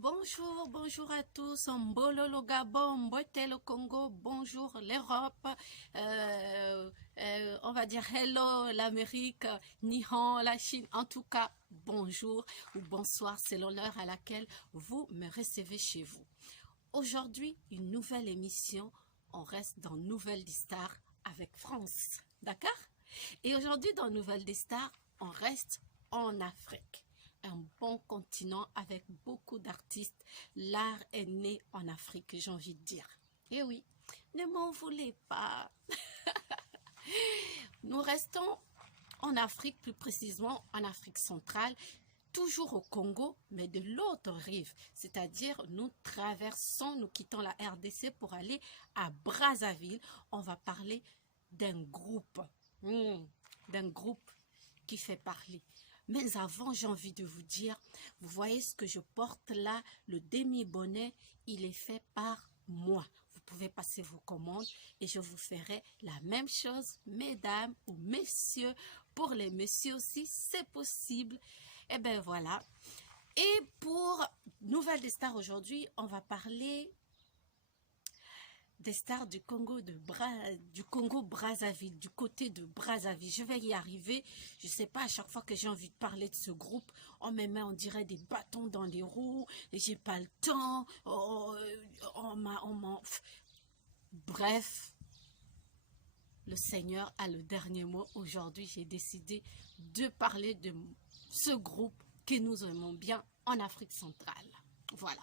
Bonjour, bonjour à tous. Mbolo le Gabon, Mbote le Congo, bonjour l'Europe. On va dire hello l'Amérique, Nihon la Chine. En tout cas, bonjour ou bonsoir selon l'heure à laquelle vous me recevez chez vous. Aujourd'hui, une nouvelle émission. On reste dans Nouvelle des Stars avec France. D'accord? Et aujourd'hui, dans Nouvelle des Stars, on reste en Afrique. Un bon continent avec beaucoup d'artistes. L'art est né en Afrique, j'ai envie de dire. Et oui, ne m'en voulez pas. Nous restons en Afrique, plus précisément en Afrique centrale, toujours au Congo, mais de l'autre rive. C'est-à-dire, nous traversons, nous quittons la RDC pour aller à Brazzaville. On va parler d'un groupe, d'un groupe qui fait parler. Mais avant, j'ai envie de vous dire, vous voyez ce que je porte là, le demi-bonnet, il est fait par moi. Vous pouvez passer vos commandes et je vous ferai la même chose, mesdames ou messieurs. Pour les messieurs aussi, c'est possible. Et bien voilà. Et pour Nouvelle des Stars aujourd'hui, on va parler des stars du Congo, du Congo Brazzaville, du côté de Brazzaville. Je vais y arriver. Je ne sais pas, à chaque fois que j'ai envie de parler de ce groupe, on me met, on dirait, des bâtons dans les roues. Et j'ai pas le temps. Bref, le Seigneur a le dernier mot. Aujourd'hui, j'ai décidé de parler de ce groupe que nous aimons bien en Afrique centrale. Voilà.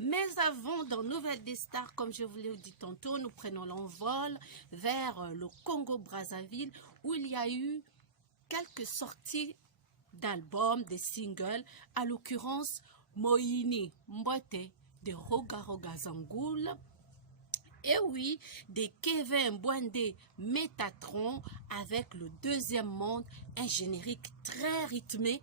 Mais avant, dans Nouvelle des Stars, comme je vous l'ai dit tantôt, nous prenons l'envol vers le Congo-Brazzaville où il y a eu quelques sorties d'albums, des singles, à l'occurrence Moïni Mbote de Roga Roga Zangoul. Et oui, de Kevin Mbwande Métatron avec le Deuxième Monde, un générique très rythmé,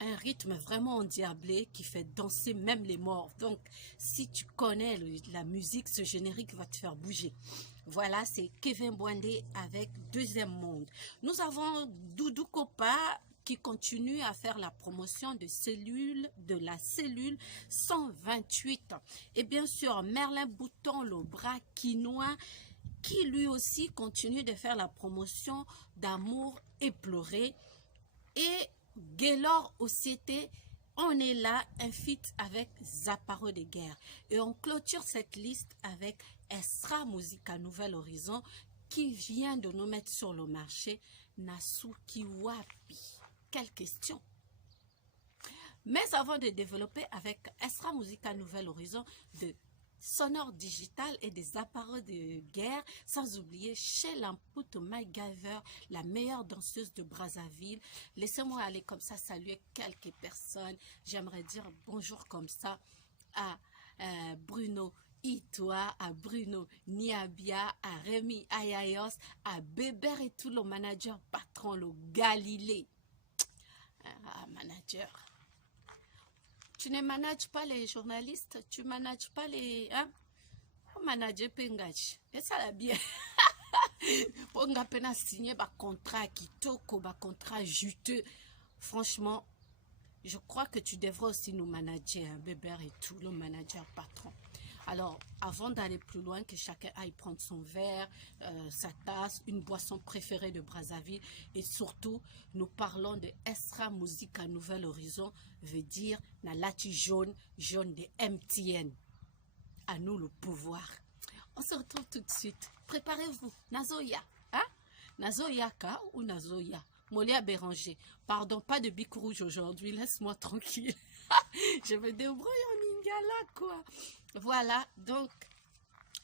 un rythme vraiment endiablé qui fait danser même les morts. Donc, si tu connais la musique, ce générique va te faire bouger. Voilà, c'est Kevin Mbwande avec Deuxième Monde. Nous avons Doudou Kopa qui continue à faire la promotion de la cellule 128. Et bien sûr, Merlin Bouton, le bras quinois, qui lui aussi continue de faire la promotion d'Amour éploré. Et Gaylor Ociété, on est là, un feat avec Zaparo de Guerre. Et on clôture cette liste avec Esra Musica Nouvel Horizon qui vient de nous mettre sur le marché Nasuki Wapi. Quelle question! Mais avant de développer avec Esra Musica Nouvel Horizon de Sonore Digital et des appareils de guerre, sans oublier Sheila Mputo MacGyver, la meilleure danseuse de Brazzaville. Laissez-moi aller comme ça saluer quelques personnes. J'aimerais dire bonjour comme ça à Bruno Itoa, à Bruno Niabia, à Rémi Ayayos, à Bébert et tout le manager patron, le Galilée. Manager. Tu ne manages pas les journalistes, tu ne manages pas les... Hein? Manager Pengach. Et ça la bien. On a peine à signer un contrat qui toque, un contrat juteux. Franchement, je crois que tu devrais aussi nous manager, hein, Bébert et tout, le manager patron. Alors, avant d'aller plus loin, que chacun aille prendre son verre, sa tasse, une boisson préférée de Brazzaville. Et surtout, nous parlons de Esra Musica Nouvel Horizon, veut dire na lati jaune, jaune de MTN. À nous le pouvoir. On se retrouve tout de suite. Préparez-vous. Nazoya. Hein? Nazoya ka ou Nazoya? Molia Béranger. Pardon, pas de bic rouge aujourd'hui. Laisse-moi tranquille. Je me débrouille en lingala, quoi. Voilà, donc,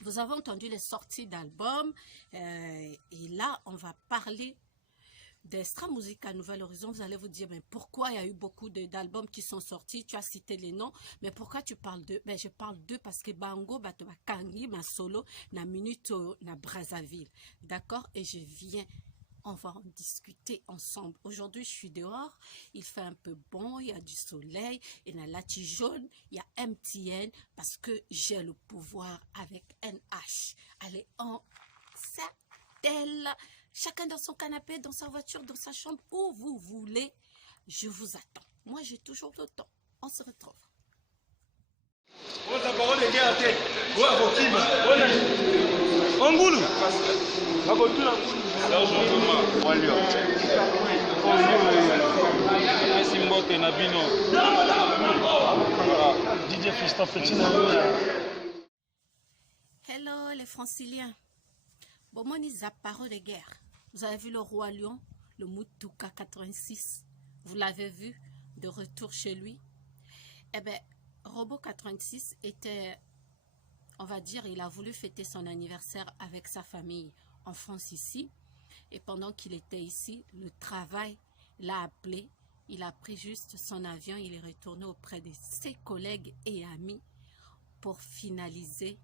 vous avez entendu les sorties d'albums. Et là, on va parler d'Estra Musica Nouvel Horizon. Vous allez vous dire, mais pourquoi il y a eu beaucoup d'albums qui sont sortis? Tu as cité les noms, mais pourquoi tu parles d'eux? Ben, je parle d'eux parce que Bango, Batoba Kangi, ma solo, na minute, na Brazzaville. D'accord? Et je viens. On va en discuter ensemble. Aujourd'hui, je suis dehors. Il fait un peu bon. Il y a du soleil. Il y a la tige jaune. Il y a MTN parce que j'ai le pouvoir avec NH. Allez, on s'attelle. Chacun dans son canapé, dans sa voiture, dans sa chambre, où vous voulez. Je vous attends. Moi, j'ai toujours le temps. On se retrouve. Hello les franciliens. Bon, moi, ils apparent de guerre. Vous avez vu le roi lion, le Mutuka 86. Vous l'avez vu de retour chez lui. Eh bien, Robot 86 était, on va dire, il a voulu fêter son anniversaire avec sa famille en France ici. Et pendant qu'il était ici, le travail l'a appelé. Il a pris juste son avion, il est retourné auprès de ses collègues et amis pour finaliser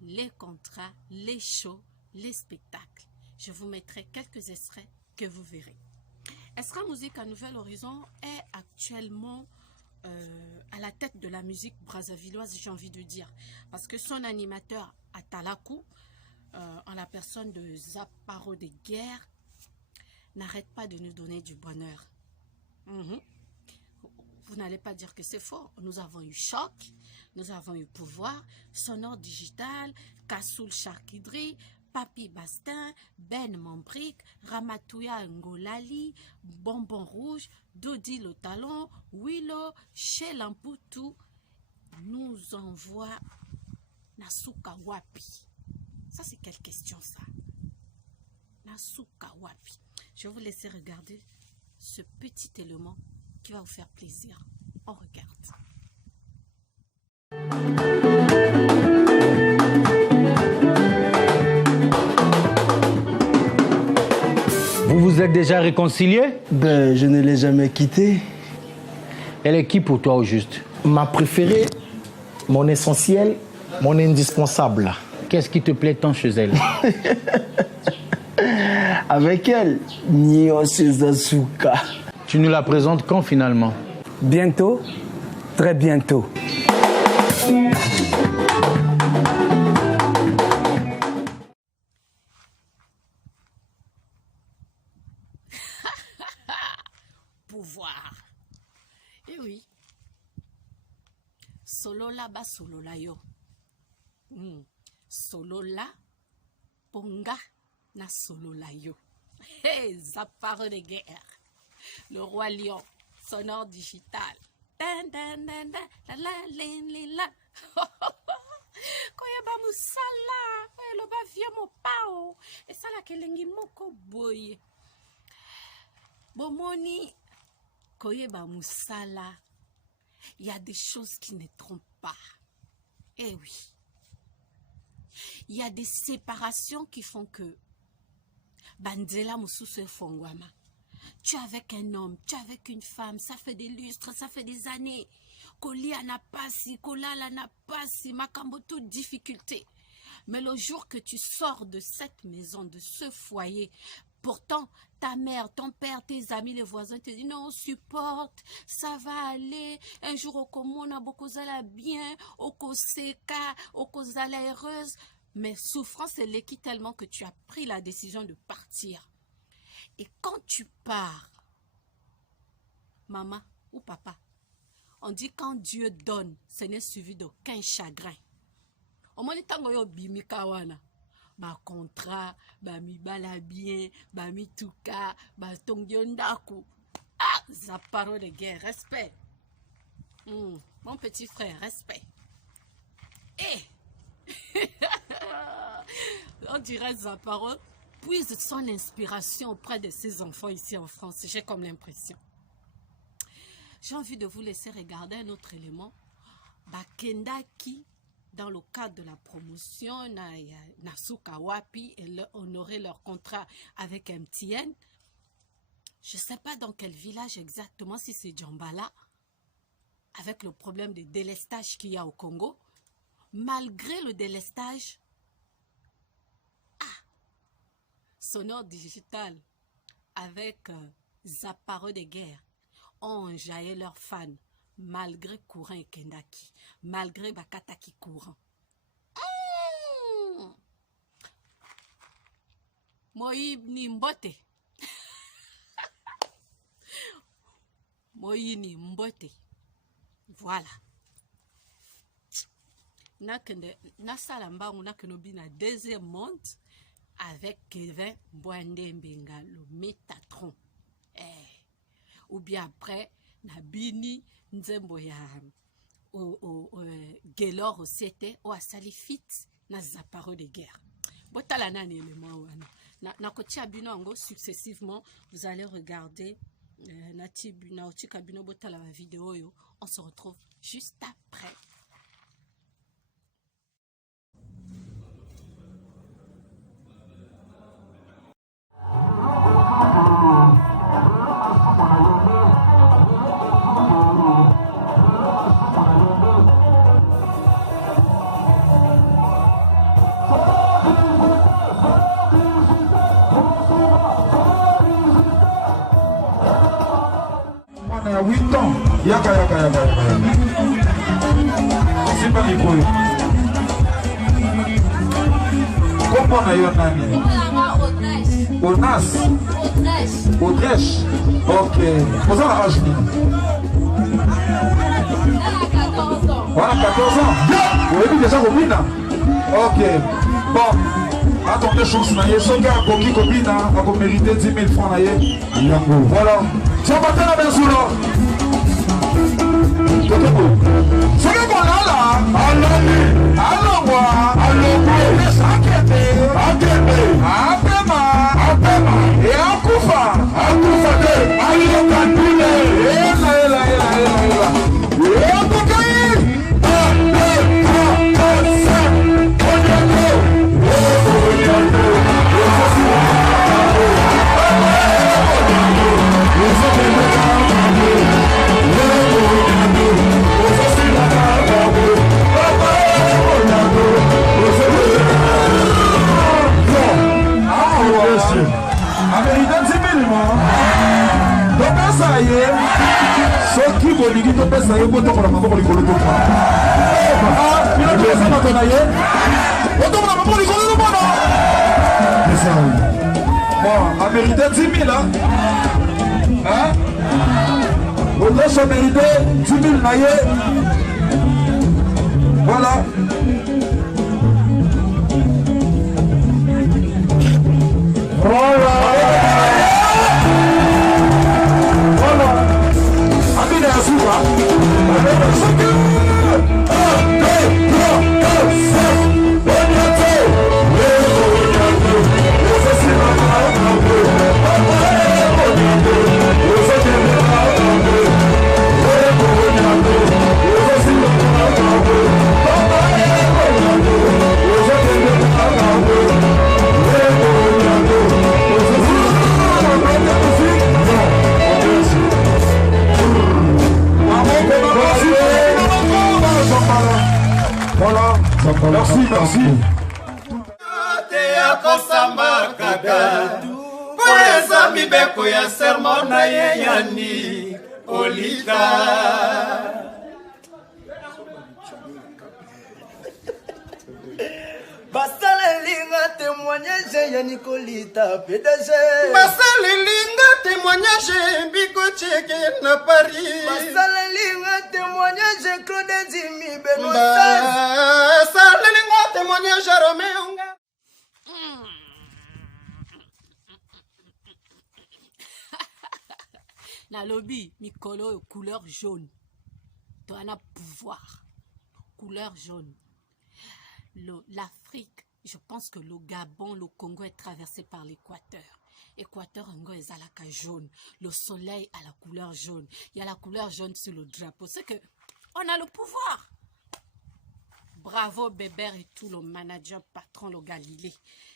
les contrats, les shows, les spectacles. Je vous mettrai quelques extraits que vous verrez. Esra Musique à Nouvel Horizon est actuellement à la tête de la musique brazzavilloise, j'ai envie de dire. Parce que son animateur, Atalakou, en la personne de Zaparo de Guerre, n'arrête pas de nous donner du bonheur. Vous n'allez pas dire que c'est faux. Nous avons eu Choc, nous avons eu Pouvoir, Sonore Digital, Kassoul Charkidri, Papi Bastin, Ben Mambrick, Ramatouya Ngolali, Bonbon Rouge, Dodi Le Talon, Willow, Chez Lamputu nous envoie Nasuka Wapi. Ça, c'est quelle question, ça? Nasuka Wapi. Je vais vous laisser regarder ce petit élément qui va vous faire plaisir. On regarde. Vous vous êtes déjà réconciliés? Ben, je ne l'ai jamais quittée. Elle est qui pour toi au juste? Ma préférée, mon essentiel, mon indispensable. Qu'est-ce qui te plaît tant chez elle? Avec elle, Nio Sezasuka. Tu nous la présentes quand finalement? Bientôt, très bientôt. Pouvoir. Eh oui. Solo là bas solo là yo. Solo là ponga na solo là yo. Hey, Zaparo de Guerre. Le roi lion. Sonore digital. Dan dan dan dan la la la la. Koyeba musala. Koyelo ba vie mo pao. Et ça la kelengi moko boye. Bomoni. Koyeba musala. Il y a des choses qui ne trompent pas. Eh oui. Il y a des séparations qui font que Bandela Moussousou Fongwama. Tu es avec un homme, tu es avec une femme, ça fait des lustres, ça fait des années. Kolia n'a pas si, Kolala n'a pas si, Makambo toute difficulté. Mais le jour que tu sors de cette maison, de ce foyer, pourtant, ta mère, ton père, tes amis, les voisins te disent non, on supporte, ça va aller. Un jour, au Komona, Bokozala bien, au Koseka, au Kozala heureuse. Mais souffrance est l'équipe tellement que tu as pris la décision de partir. Et quand tu pars, maman ou papa, on dit quand Dieu donne, ce n'est suivi d'aucun chagrin. Au moins, tango yo bimikawana. Ba contrat, ba mi bala bien, ba mi tuka, ba tongyondaku. Ah, Zaparo de Guerre, respect. Mon petit frère, respect. On dirait Zaparo puise son inspiration auprès de ses enfants ici en France. J'ai comme l'impression. J'ai envie de vous laisser regarder un autre élément. Bakendaki, dans le cadre de la promotion, Nasuka Wapi, et honorer leur contrat avec MTN. Je ne sais pas dans quel village exactement, si c'est Djambala, avec le problème de délestage qu'il y a au Congo. Malgré le délestage, Sonore Digital avec Zaparo de Guerre ont enjaillé leurs fans malgré Courant et Kendaki, malgré Bakataki Courant. Moïb ni mbote. Moïb ni mbote. Voilà. na salambangu na kenobi na deuxième monde avec Kevin Boandé Mbenga le métatron. Ou bien après na bini nzembo ya Gaylor Osete o asali fit na zaparo de guerre. Botala nani élément wana. Na kotia bino ango successivement, vous allez regarder na otika bino botala la vidéo yo. On se retrouve juste après. On a 8 ans. Yaka. C'est pas l'école. Comment on a eu un ami? Onas. Audrèche. Ok. Vous avez l'âge? Voilà, 14 ans. Vous avez déjà Robina? Ok. Bon. Attendez, chose, ce gars qui Robina a mérité 10 000 francs. Voilà. Tu vas battre la main sous l'eau. C'est que bon là, bon, a mérité 10 000 hein? Audrèche a mérité 10 000 naïe. Voilà. Voilà. Amine Asuka. Voilà, merci. Kosamba kaka Poeza mibeko ya sermon na ye yani Olika Basalelinga témoignage ya Nicolita PDG Basalelinga témoignage Biko Cheke na Paris Basalelinga témoignage Claude Dimi Benoît Basalelinga témoignage Roméo Na lobby, Mikolo, couleur jaune. Tu as un pouvoir. Couleur jaune. L'Afrique, je pense que le Gabon, le Congo est traversé par l'équateur. Équateur, est à la jaune. Le soleil a la couleur jaune. Il y a la couleur jaune sur le drapeau. C'est que on a le pouvoir. Bravo Bébert et tout le manager, patron, le Galilée.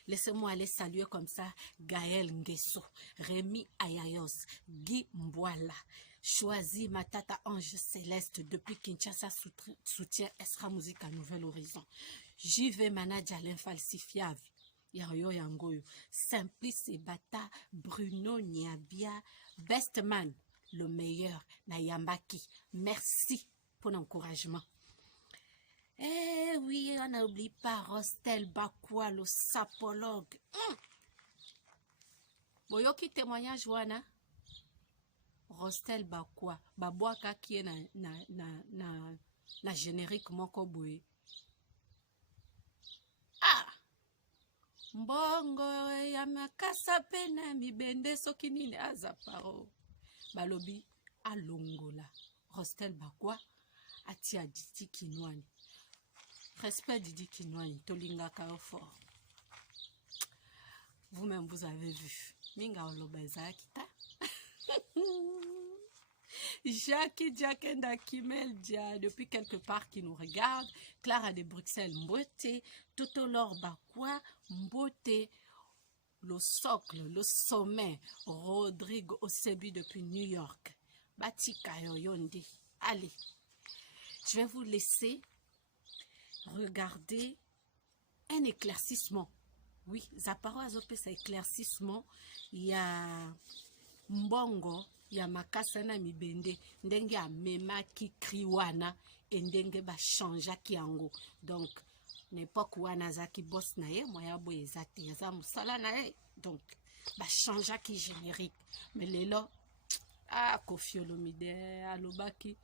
Laissez-moi aller saluer comme ça Gaël Nguesso, Rémi Ayayos, Guy Mbouala, Choisi Matata Ange Céleste depuis Kinshasa soutient Esra Musique à Nouvel Horizon. JV Manager l'infalsifiable, Yayo Yangoyo, Simplice Bata, Bruno Niabia, Bestman, le meilleur, Nayambaki. Merci pour l'encouragement. Eh oui, on n'oublie pas Rostel Bakwa, le sapologue. Boyoki témoignage wana. Rostel Bakwa, Babwaka qui est na générique moko boye. mbongo ya makasa pena mibende soki nini azaparo balobi alongola Rostel Bakwa atia Didi Kinwani. Respect Didi Kinwani, tolingaka fort. Vous-même, vous avez vu. Minga olobeza kita. Jackie Diakenda Kimel Dia, depuis quelque part qui nous regarde. Clara de Bruxelles, Mbote. Totolor Bakwa, Mbote. Le socle, le sommet. Rodrigue Osebi depuis New York. Batika Yoyondi. Allez, je vais vous laisser regarder un éclaircissement. Oui, Zaparo Azope, c'est éclaircissement. Il y a Mbongo, il y a Makasana Mibende, Ndenge a Mema ki kriwana, et Ndenge ba chanja ki ango. Donc, n'importe où Anazaki boss nae, moya boye zate, yaza musala nae. Donc, ba chanja ki générique. Mais les là, ah, Kofi Olomide, Alobaki,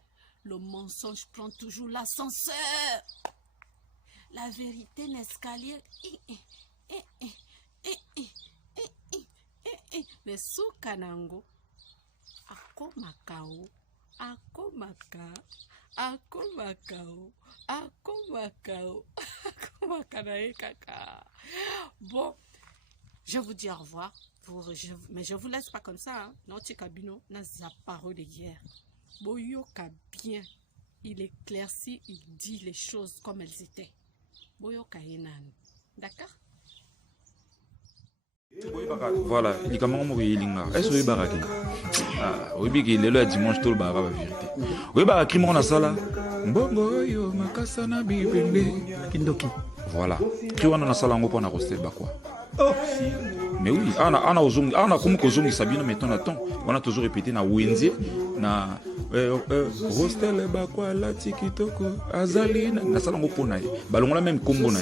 le mensonge prend toujours l'ascenseur. La vérité n'escalier. Mais sous Kanango, Akomakao, kaka. Bon, je vous dis au revoir. Mais je vous laisse pas comme ça. Hein. Notre cabino n'a pas parole de guerre. Boyoka bien. Il éclaircit, il dit les choses comme elles étaient. Boyoka Enan. D'accord? Voilà, il y a un moment est-ce que vous avez oui, il est le dimanche, tout le bar, la vérité. Oui, bah, qui m'en a ça là? Bongo, yo, makasana, bibende. Kindoki. Voilà. Qui on a ça là, on va Rostel Bakwa. Mais oui, on a comme Kozongi Sabino, mais on a toujours répété na Wenze, na Rostel Bakwa, la Tikitoko, Azali, na Salango Ponaï. Balon la même combo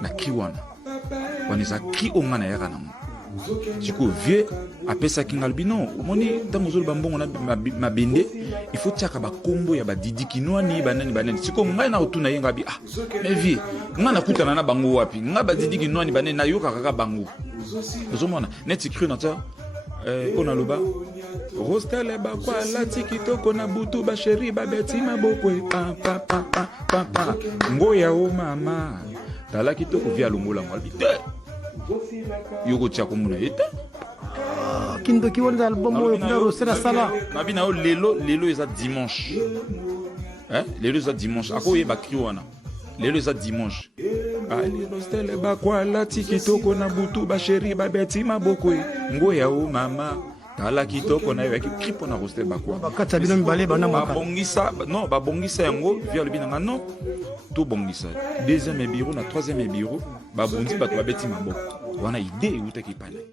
na Kiwana. On est à qui on a na du coup, vieux, après ça, King Albino, moni, dans mon zone bambon, on a ma bende, il faut tirer ba combo, ya ba Didi Kinwani, banani. Si comme moi, na autour na ngabi, ah, mais vieux, on a kuta na bango wapi, ngaba Didi Kinwani, banani na yoka kaka bango. Ozomona, net écrit dans ça, on a le bas. Rostel Bakwa, la tikitoko na butu, ba chéri, ba beti, ma bokwe, pa, ngoya o mama, tala kitoko via longola ngalbi. Yoko Tchakumuna ete Kindoki on a album au c'est la sala. Nabina lelo eza dimanche. Hein? Lelo eza dimanche. Ako yeba kriwana. Lelo eza dimanche. Ali Rostel Bakwa la tikitoko na butu ba chéri ba beti maboko ngoya o mama. Tala kitoko na yaki kripo na Rostel Bakwa. Bakata bino mbale bana mwaka. Bongisa non ba bongisa yango via le binanga non. Tout bongisa. Deuxième bureau na troisième bureau ba bondi ba to beti maboko. Wana idée utaki pale.